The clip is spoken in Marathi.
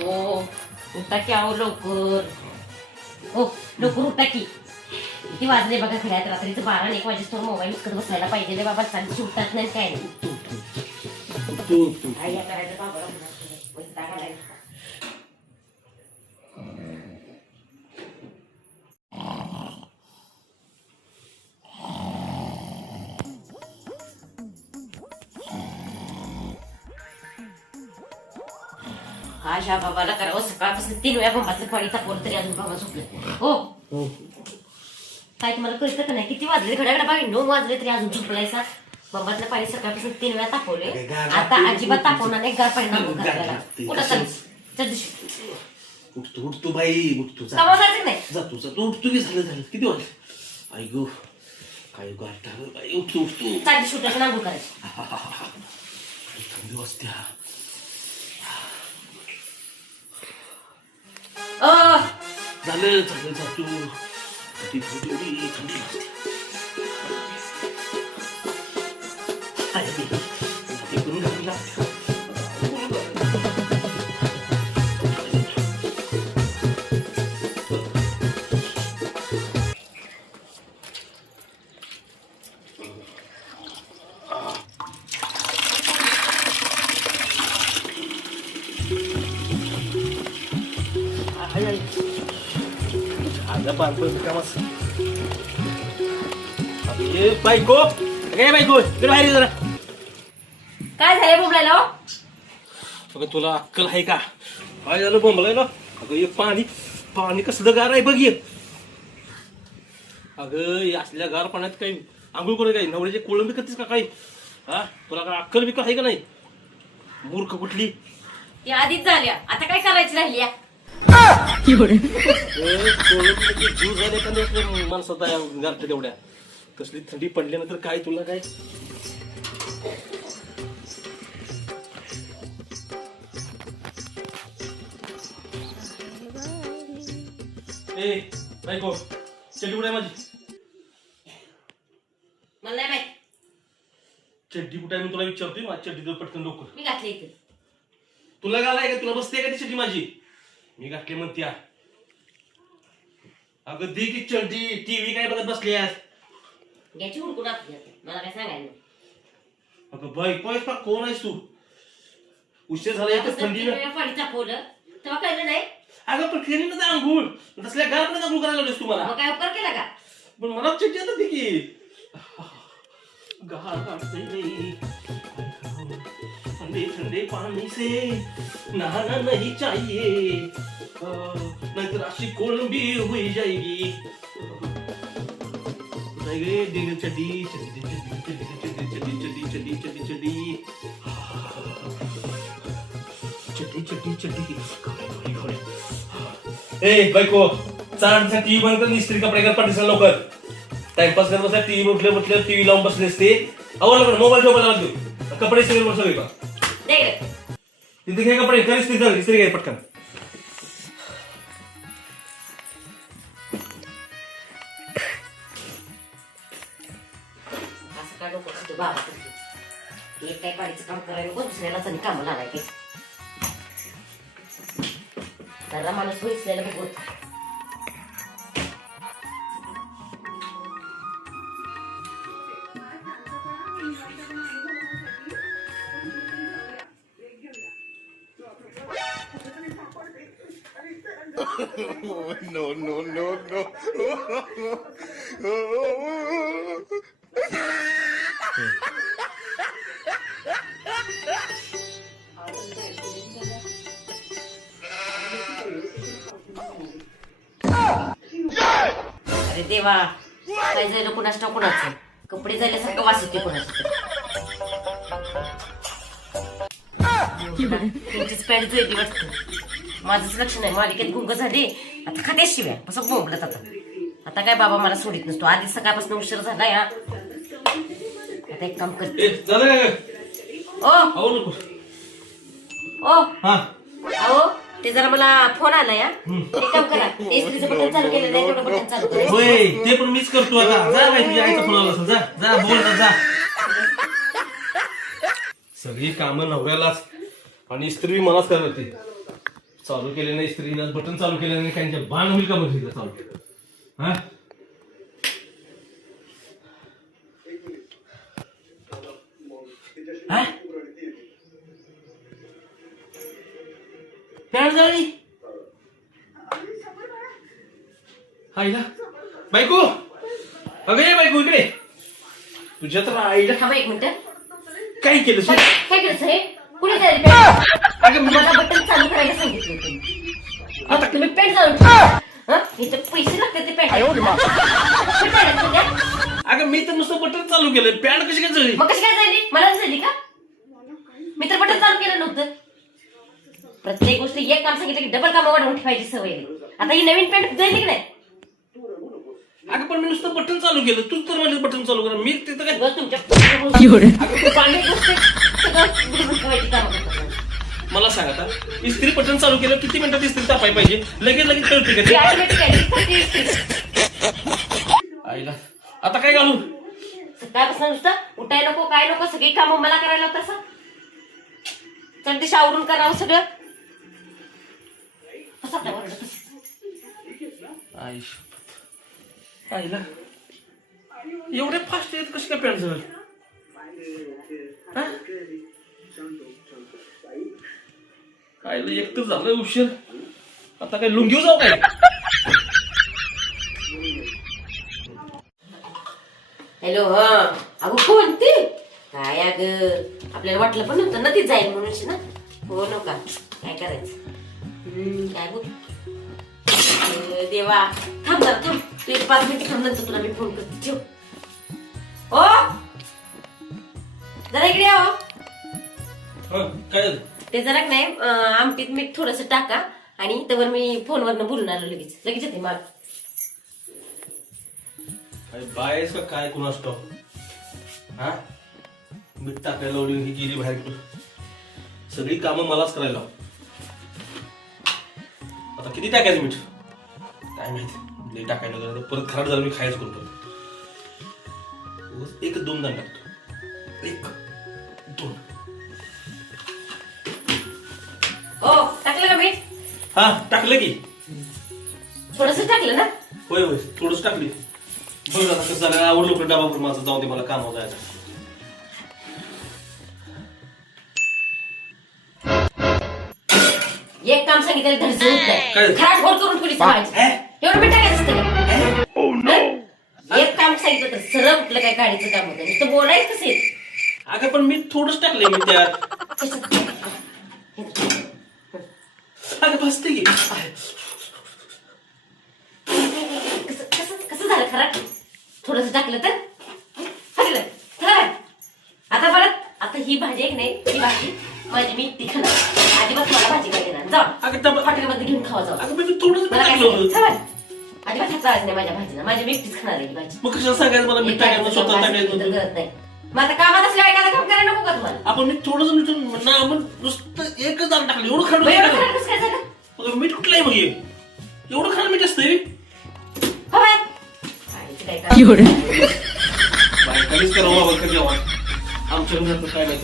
अहो उठा की आहो लवकर. हो लवकर उठा की. किती वाजले बघा खऱ्यात रात्रीचं 12 आणि 1 वाजेस्तोवर मोबाईल करत बसायला पाहिजे बाबा. चालू उठतात नाही काय नाही. काय या करायचं बाबा वैताग आलाय. आशा बाबाला करावं सकाळपासून 3 वेळा बंबातलं पाणी तापवलं तरी अजून बाबा झोपले. हो काय तुम्हाला कळतं का नाही किती वाजले घड्याकडे बाई 9 वाजले तरी अजून झोपलायचा. बंबातलं पाणी सकाळपासून 3 वेळा तापवले. आता अजिबात तापवणार नाही. गार पाणी नको करायला. कुठं चल उठतो बाई उठतो जायचं नाही. जातो जातो उठतो की झालं किती वाजले आई गो काय गाठा बाई उठतो उठतो चालली सुटायचं नांगूळ करायची. थंडी वाजत्या झालं झालं जातो थंडी वाजते करून घालावी लागते. बायको काय बायको इकडे बाहेर जरा. काय झालं बोंबलायला हो? अगं तुला अक्कल आहे का? काय झालं बोंबलायला? अगं हे पाणी पाणी कसलं गार आहे बघ ये. अगं असल्या गार पाण्यात काही आंघोळ करे काही नवऱ्याचे कोळंबी करतेस का काही? हा तुला काय अक्कल बिक्कल आहे का नाही? मूर्ख कुठली ती आधीच झाल्या. आता काय करायची राहिली? जीव झाले का माणसात गारठे तेवढ्या कसली थंडी पडल्यानंतर काय तुला काय ए बायको चड्डी कुठे आहे माझी? मला नाही माहित. चड्डी कुठे आहे मी तुला विचारतोय. माझी चड्डी पटकन लवकर. मी घातली इथे. तुला घालाय का? तुला बसते का ती चड्डी माझी? मी घातली म्हणत्या. अगं दे की चड्डी. टीव्ही काय बघत बसली आज? घ्यायची हुडकून आपली मला काय सांगायला. अगं बायको आहेस का? कोण आहेस तू? उशीर झाला थंडी पाणी तापवलं तेव्हा कळलं नाही. अगं पण केली ना अंघोळ तसल्या घरात अंघोळ करायला लावलीस तुम्हाला. मग काय उपकार केला का? पण मला चड्डी येतात ती की गार काढते ठंडे ठंडे पानी से नहाना नहीं चाहिए नाहीतर अशी कोळंबी हुई जाएगी. चड्डी चड्डी चड्डी चड्डी चड्डी चड्डी चड्डी चड्डी चड्डी चड्डी चड्डी चड्डी. ए बायको चार टीव्ही बंद कर. इस्त्री कपडे कर पाठीसा लवकर. टाइमपास करत बसला. टीव्ही म्हटलं टीव्ही लावून बसले असते. आवडलं पण मोबाईल ठेवायला लागतो. कपडे इस्त्री करून सगळे का तिथे घे कपडे कर इस्त्री कर. इस्त्री घे पटकन. असं काय नको तुझं बाबा. एक काय पाडीचं काम करायला नको दुसऱ्यालाच आणि कामाला आलाय ते. त्याला माणूस बसलेला बघत. No, no, no, no. अरे देवा काय जायला कुणाच टाकुणाचं. कपडे जायल्यासारखं वास येते कुणाचं. त्यांचीच पॅन्ट जुळली वाटतं. माझंच लक्ष नाही. मालिकेत गुंग झाली. आता खाते शिव्या कसं बोंबलत. आता काय बाबा मला सोडित नसतो. आधीच सकाळपासून उशीर झाला या. आता एक काम करते. ओ ओ अहो ते जरा मला फोन आला या. एक काम करा ते इस्त्रीचं बटन चालू केलं नाही तेवढं बटन चालू करा. होय ते पण मीच करतो. आता जा बाई तुझ्या आईचा फोन आला असेल. जा जा बोल जा. सगळी कामं नवऱ्यालाच आणि इस्त्री मलाच करायला लागते. चालू केले नाही स्त्रीनं बटन चालू केलं नाही त्यांच्या बाण होईल का म्हणजे चालू केलं हा हा? पॅन्ट झाली आईला बायको अगं ये बायको इकडे तुझ्या तर आईला थांबा एक मिनिट काय केलं काय केलं साहेब कुणी तयारी अगं मला बटन चालू करायला सांगितलं होतं आता तुम्ही पेंट चालू ठेवा इथे पैसे लागतात ते पेंट अगं मी तर नुसतं बटन चालू केलं पॅन्ट कशी काय झाली मग कशी काय झाली मला झाली का मी तर बटन चालू केलं नव्हतं प्रत्येक गोष्ट एक काम सांगितलं की डबल काम वाढवून ठेवायची सवय आहे. आता ही नवीन पेंट जाईल की नाही अगं पण मी नुसतं बटन चालू केलं तूच तर माझं बटन चालू करा मी तिथं काय बस तुमच्या पांढरी गोष्ट सगळं ठेवायची कामं करतात मला सांग आता इस्त्री बटन चालू केलं किती मिनिटात इस्त्री तापाय पाहिजे लगेच लगेच कळते का ती ते? automatic आहे, ती करते. आईला आता काय घालू सकाळपासून नुसतं उठाय नको काय नको सगळी कामं मला करायला तसं चल ते आवरून करावं सगळं कसं आपल्या बरोबर आई आईला एवढे फास्ट येत कशी काय पॅन्ट झालं आईला एक तर झालं उशीर आता काय लुंगीव जाऊ काय हॅलो हा अगं कोणती काय अगं आपल्याला वाटलं पण नव्हतं ना ती जाईल म्हणून ना हो नका काय करायचं काय बोल देवा थांब जरा थांब तू एक 5 मिनिट थांब नंतर तुला मी फोन करते ठेव ओ जरा इकडे या हो. काय झालं ते जरा नाही आमटीत मीठ थोडस टाका आणि त्यावर मी फोनवरनं बोलून आलो लगेच लगेच येते मला काय बायस का काय कुणास ठाऊक हा मीठ टाकायला लावली ही गेली बाहेर कुठं सगळी कामं मलाच करायला लाव. आता किती टाकायचं मीठ काय माहिती लई टाकायला लागलं परत खराब झालं मी खायच करतो 1-2 दाण टाकतो 1-2 हो टाकलं का मीठ हा टाकलं की थोडस टाकलं ना होय होय थोडंच टाकली बघ आता कसं झालं आवडलं पण डबा पण माझं जाऊ दे मला काम जायचं एक काम सांगितलं धडच होत नाही काय? खराट होल करून पोलीस एवढं मीठ टाकायचं असतं का? एक काम सांगितलं तर सरळ कुठलं काय गाडीचं काम होतं नुसतं बोलायचं कसं आहे? अगं पण मी थोडंच टाकलंय मी त्यात अगं बसते की कसं झालं खराट थोडस टाकलं तर टाकलं खरं आता परत आता ही भाजी एक नाही ही भाजी माझी मी एकटी खाणार अजिबात मला भाजी काय देणार जाऊ अगं डबा हॉटेलमध्ये घेऊन खावा जाऊ अगं मी थोडंच मला काय टाकलं होतं सांगायचं अजिबात हात लावायचं नाही माझ्या भाजीला माझी मी एकटीच खाणार आहे ही भाजी मग कशाला सांगायचं मला मी टाकायचं स्वतः टाकायचं होतं करत नाही मग आता कामात असल्यावर एखादं काम करायला नको का तुम्हाला आपण मी थोडंसं मीठ ना आपण नुसतं एकच दाण टाकलं एवढं खाणं मग एवढं खराट कसं काय झालं मग मीठ कुठलं आहे मग हे? एवढं खाणं मीठ असतंय हो बाय खायचं काय काम? बायकानीच करावं बाबा जेव्हा आमच्या घरात काय नाही